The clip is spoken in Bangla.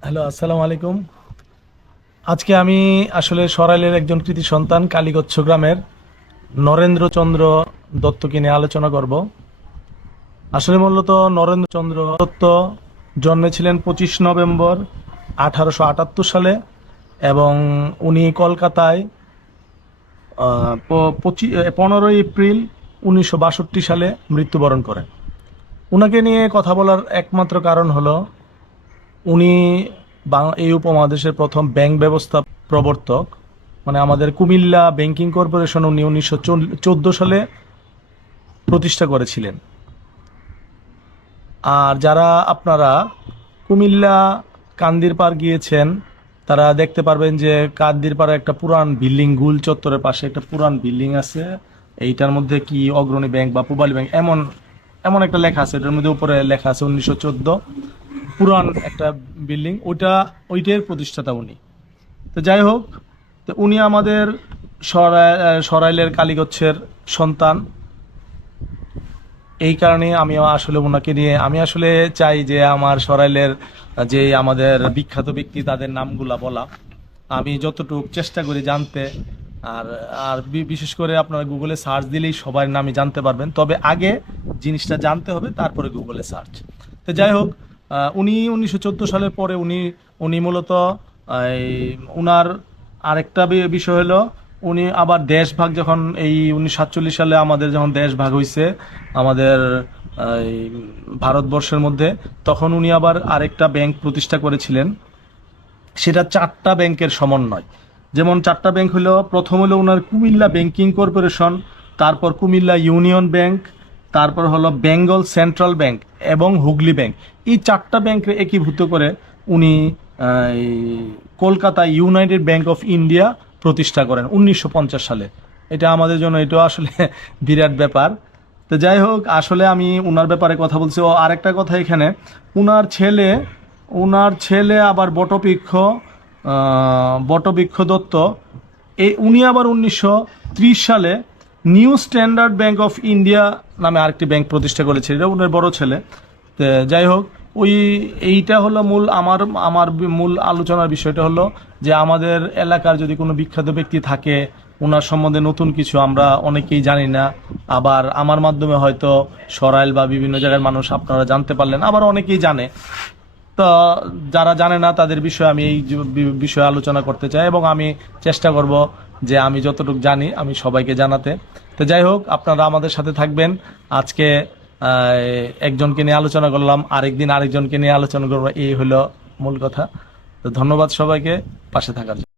হ্যালো আসসালামু আলাইকুম। আজকে আমি আসলে সরাইলের একজন কৃতি সন্তান কালীগচ্ছ গ্রামের নরেন্দ্রচন্দ্র দত্তকে নিয়ে আলোচনা করব। আসলে মূলত নরেন্দ্রচন্দ্র দত্ত জন্মেছিলেন পঁচিশ নভেম্বর আঠারোশো আটাত্তর সালে এবং উনি কলকাতায় আহ, প- পঁচি- পনেরোই এপ্রিল উনিশশো বাষট্টি সালে মৃত্যুবরণ করেন। ওনাকে নিয়ে কথা বলার একমাত্র কারণ হলো উনি এই উপমহাদেশের প্রথম ব্যাংক ব্যবস্থা প্রবর্তক। মানে আমাদের কুমিল্লা ব্যাংকিং কর্পোরেশন উনি উনিশশো চোদ্দ সালে প্রতিষ্ঠা করেছিলেন। আর যারা আপনারা কুমিল্লা কান্দির পার গিয়েছেন, তারা দেখতে পারবেন যে কান্দির পাড়ে একটা পুরান বিল্ডিং, গুল চত্বরের পাশে একটা পুরান বিল্ডিং আছে। এইটার মধ্যে কি অগ্রণী ব্যাংক বা পূবালী ব্যাংক, এমন এমন একটা লেখা আছে, এটার মধ্যে উপরে লেখা আছে উনিশশো চোদ্দ। পুরান একটা বিল্ডিং, ওইটা, ওইটার প্রতিষ্ঠাতা উনি। তো যাই হোক, তো উনি আমাদের সরাই সরাইলের কালীগচ্ছের সন্তান। এই কারণে আমি আসলে ওনাকে নিয়ে, আমি আসলে চাই যে আমার সরাইলের, যে আমাদের বিখ্যাত ব্যক্তি, তাদের নামগুলা বলা। আমি যতটুকু চেষ্টা করি জানতে, আর আর বিশেষ করে আপনারা গুগলে সার্চ দিলেই সবার নামই জানতে পারবেন। তবে আগে জিনিসটা জানতে হবে, তারপরে গুগলে সার্চ। তো যাই হোক উনি উনিশশো চোদ্দ সালের পরে উনি উনি মূলত উনার আরেকটা বিষয় হলো, উনি আবার দেশ ভাগ যখন এই উনিশশো সাতচল্লিশ সালে আমাদের যখন দেশ ভাগ হয়েছে আমাদের ভারতবর্ষের মধ্যে, তখন উনি আবার আরেকটা ব্যাংক প্রতিষ্ঠা করেছিলেন। সেটা চারটা ব্যাংকের সমন্বয়। যেমন চারটা ব্যাংক হলো, প্রথম হলো ওনার কুমিল্লা ব্যাংকিং কর্পোরেশন, তারপর কুমিল্লা ইউনিয়ন ব্যাংক তারপর হলো বেঙ্গল সেন্ট্রাল ব্যাংক এবং হুগলি ব্যাংক। এই চারটা ব্যাংকে একীভূত করে উনি Kolkata United Bank of India প্রতিষ্ঠা করেন উনিশশো পঞ্চাশ সালে। এটা আমাদের জন্য এটা আসলে বিরাট ব্যাপার। তো যাই হোক, আসলে আমি উনার ব্যাপারে কথা বলছি। ও আরেকটা কথা এখানে, উনার ছেলে উনার ছেলে আবার বটবৃক্ষ বটবৃক্ষ দত্ত। এই উনি আবার উনিশশো ত্রিশ সালে New Standard Bank of India নামে আরেকটি ব্যাংক প্রতিষ্ঠা করেছে। এটা উনার বড় ছেলে। যাই হোক, ওই, এইটা হলো মূল আমার আমার মূল আলোচনার বিষয়টা হলো যে আমাদের এলাকার যদি কোনো বিখ্যাত ব্যক্তি থাকে, ওনার সম্বন্ধে নতুন কিছু আমরা অনেকেই জানি না। আবার আমার মাধ্যমে হয়তো সরাইল বা বিভিন্ন জায়গার মানুষ আপনারা জানতে পারলেন, আবার অনেকেই জানে। তো, যারা জানে না, তাদের বিষয়ে আমি এই বিষয়ে আলোচনা করতে চাই এবং আমি চেষ্টা করব যে আমি যতটুকু জানি, আমি সবাইকে জানাতে। তো যাই হোক, আপনারা আমাদের সাথে থাকবেন। আজকে একজনকে নিয়ে আলোচনা করলাম, আরেকদিন আরেকজনকে নিয়ে আলোচনা করব, এই হলো মূল কথা। তো ধন্যবাদ সবাইকে, পাশে থাকার জন্য।